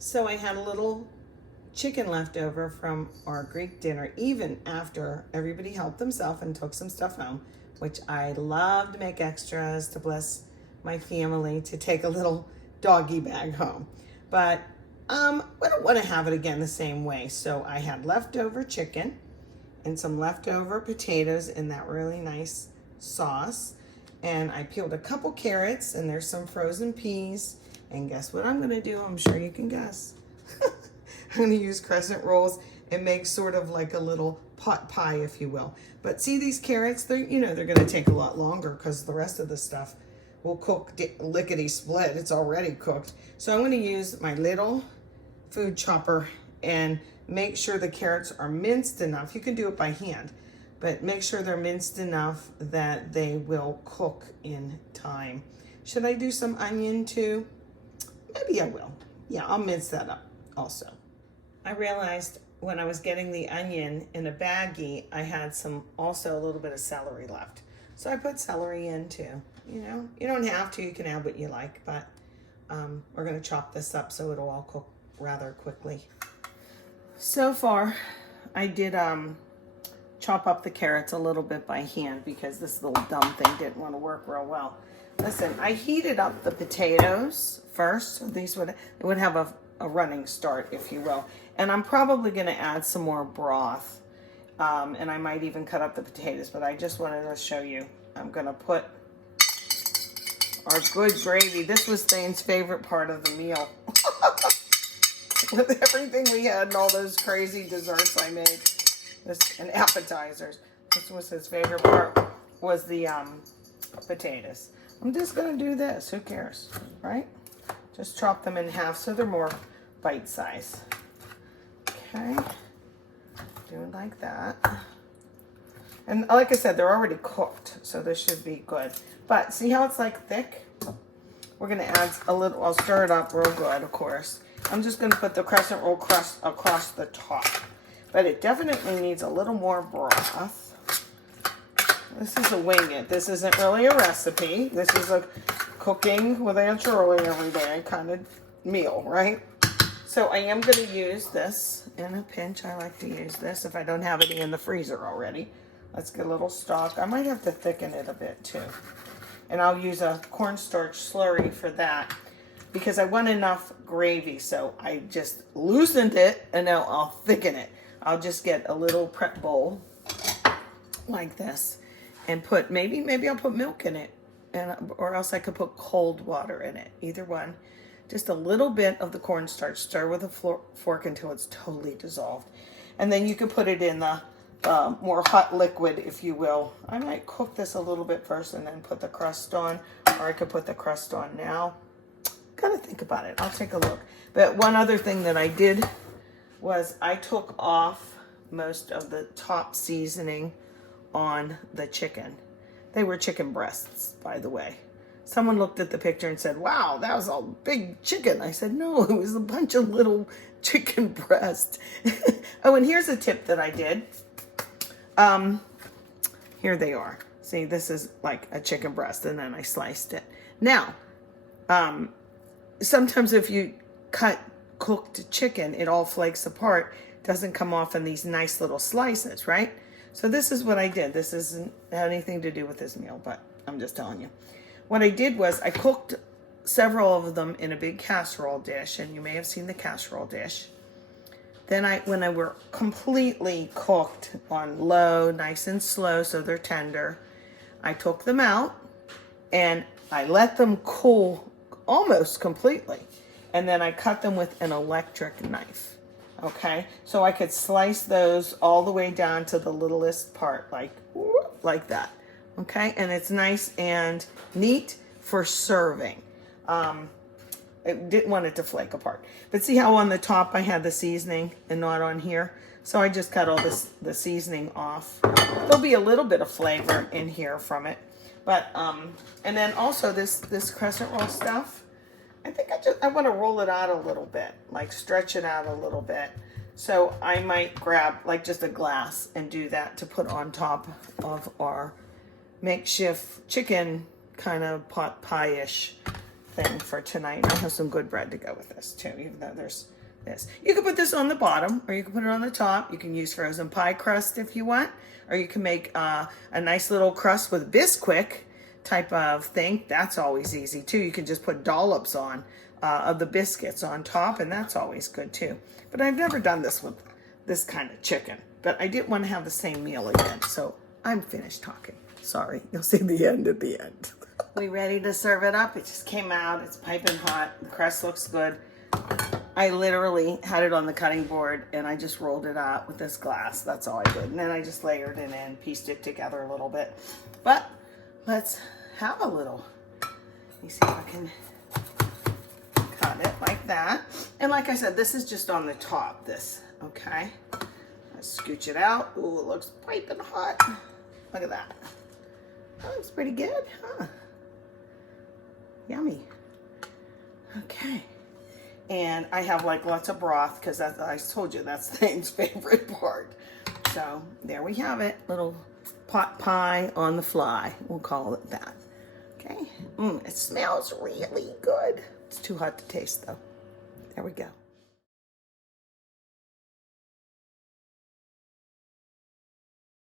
So I had a little chicken left over from our Greek dinner, even after everybody helped themselves and took some stuff home, which I love to make extras to bless my family to take a little doggy bag home. But I don't want to have it again the same way. So I had leftover chicken and some leftover potatoes in that really nice sauce. And I peeled a couple carrots, and there's some frozen peas. And guess what I'm gonna do? I'm sure you can guess. I'm gonna use crescent rolls and make sort of like a little pot pie, if you will. But see these carrots, they're gonna take a lot longer because the rest of the stuff will cook lickety split. It's already cooked. So I'm gonna use my little food chopper and make sure the carrots are minced enough. You can do it by hand, but make sure they're minced enough that they will cook in time. Should I do some onion too? Maybe I will. Yeah, I'll mince that up also. I realized when I was getting the onion in a baggie, I had also a little bit of celery left. So I put celery in too. You don't have to, you can add what you like, but we're gonna chop this up so it'll all cook rather quickly. So far, I did chop up the carrots a little bit by hand because this little dumb thing didn't want to work real well. Listen, I heated up the potatoes first. So these would have a running start, if you will. And I'm probably going to add some more broth. And I might even cut up the potatoes, but I just wanted to show you. I'm going to put our good gravy. This was Thane's favorite part of the meal. With everything we had and all those crazy desserts I made and appetizers. This was his favorite part, was the potatoes. I'm just going to do this. Who cares, right? Just chop them in half so they're more bite size. Okay. Do it like that. And like I said, they're already cooked, so this should be good. But see how it's like thick? We're going to add a little, I'll stir it up real good, of course. I'm just going to put the crescent roll crust across the top. But it definitely needs a little more broth. This is a wing it. This isn't really a recipe. This is a cooking with Aunt Shirley every day kind of meal, right? So I am going to use this in a pinch. I like to use this if I don't have any in the freezer already. Let's get a little stock. I might have to thicken it a bit too. And I'll use a cornstarch slurry for that because I want enough gravy. So I just loosened it and now I'll thicken it. I'll just get a little prep bowl like this and put, maybe I'll put milk in it, or else I could put cold water in it. Either one. Just a little bit of the cornstarch. Stir with a fork until it's totally dissolved. And then you can put it in the more hot liquid, if you will. I might cook this a little bit first and then put the crust on, or I could put the crust on now. Gotta think about it. I'll take a look. But one other thing that I did was I took off most of the top seasoning on the chicken. They were chicken breasts, by the way. Someone looked at the picture and said, wow, that was a big chicken. I said, no, it was a bunch of little chicken breasts. Oh, and here's a tip that I did. Here they are. See, this is like a chicken breast, and then I sliced it. Now, sometimes if you cut cooked chicken, it all flakes apart, doesn't come off in these nice little slices, right? So this is what I did. This isn't anything to do with this meal, but I'm just telling you. What I did was I cooked several of them in a big casserole dish, and you may have seen the casserole dish. Then when they were completely cooked on low, nice and slow, so they're tender, I took them out and I let them cool almost completely. And then I cut them with an electric knife. Okay, so I could slice those all the way down to the littlest part, like that. Okay, and it's nice and neat for serving. I didn't want it to flake apart. But see how on the top I had the seasoning and not on here? So I just cut all the seasoning off. There'll be a little bit of flavor in here from it. But, and then also this crescent roll stuff, I think I want to roll it out a little bit, like stretch it out a little bit. So I might grab like just a glass and do that to put on top of our makeshift chicken kind of pot pie-ish thing for tonight. I have some good bread to go with this too, even though there's this. You can put this on the bottom, or you can put it on the top. You can use frozen pie crust if you want, or you can make a nice little crust with Bisquick type of thing. That's always easy too. You can just put dollops on of the biscuits on top, and that's always good too. But I've never done this with this kind of chicken. But I didn't want to have the same meal again, so I'm finished talking. Sorry, you'll see the end at the end. We ready to serve it up? It just came out. It's piping hot. The crust looks good. I literally had it on the cutting board and I just rolled it out with this glass. That's all I did. And then I just layered it in, pieced it together a little bit. But let's have a little. Let me see if I can cut it like that. And like I said, this is just on the top, this, okay? Let's scooch it out. Ooh, it looks piping hot. Look at that. That looks pretty good, huh? Yummy. Okay. And I have like lots of broth because I told you that's Thane's favorite part. So there we have it. Little pot pie on the fly. We'll call it that. Okay. It smells really good. It's too hot to taste though. There we go.